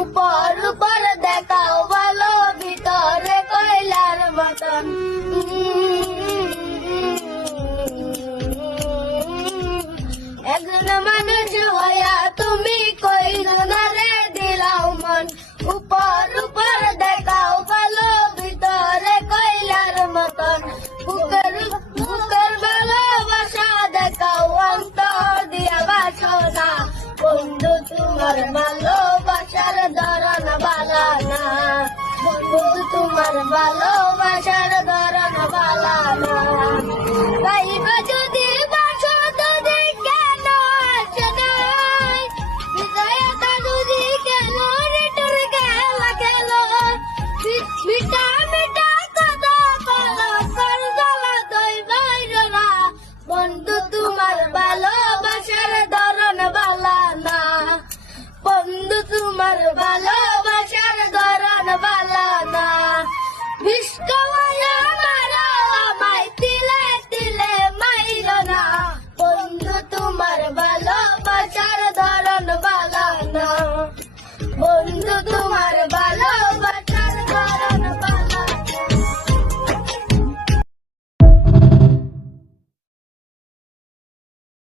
উপর উপর দেখাও ভালো, ভিতরে কয়লার মতন। একজন মানুষ হইয়া তুমি কইলো না রে দিলাও মন, উপর উপর দেখাও ভালো, ভিতরে কয়লার মতন। বুকের বুকের ভালোবাসা দেখাও, অন্তর দিয়া বাসনা। বন্ধু তোমার ভালোবাসার ধরন বালা না, বন্ধু তোমার ভালোবাসার ধরন বালা না। পাইবা যদি বাসো যদি কেন আসে নাই, বিজয়তা যদি কেন রিটুর খেলা খেলো, মিঠা মিঠা কথা বলো, কর জ্বালা দই বাইরো না। বন্ধু তোমার ভালোবাসার ধরন বালা না, বন্ধু তোমার ভালোবাসার ধরন বালা না। বিষ খাওয়া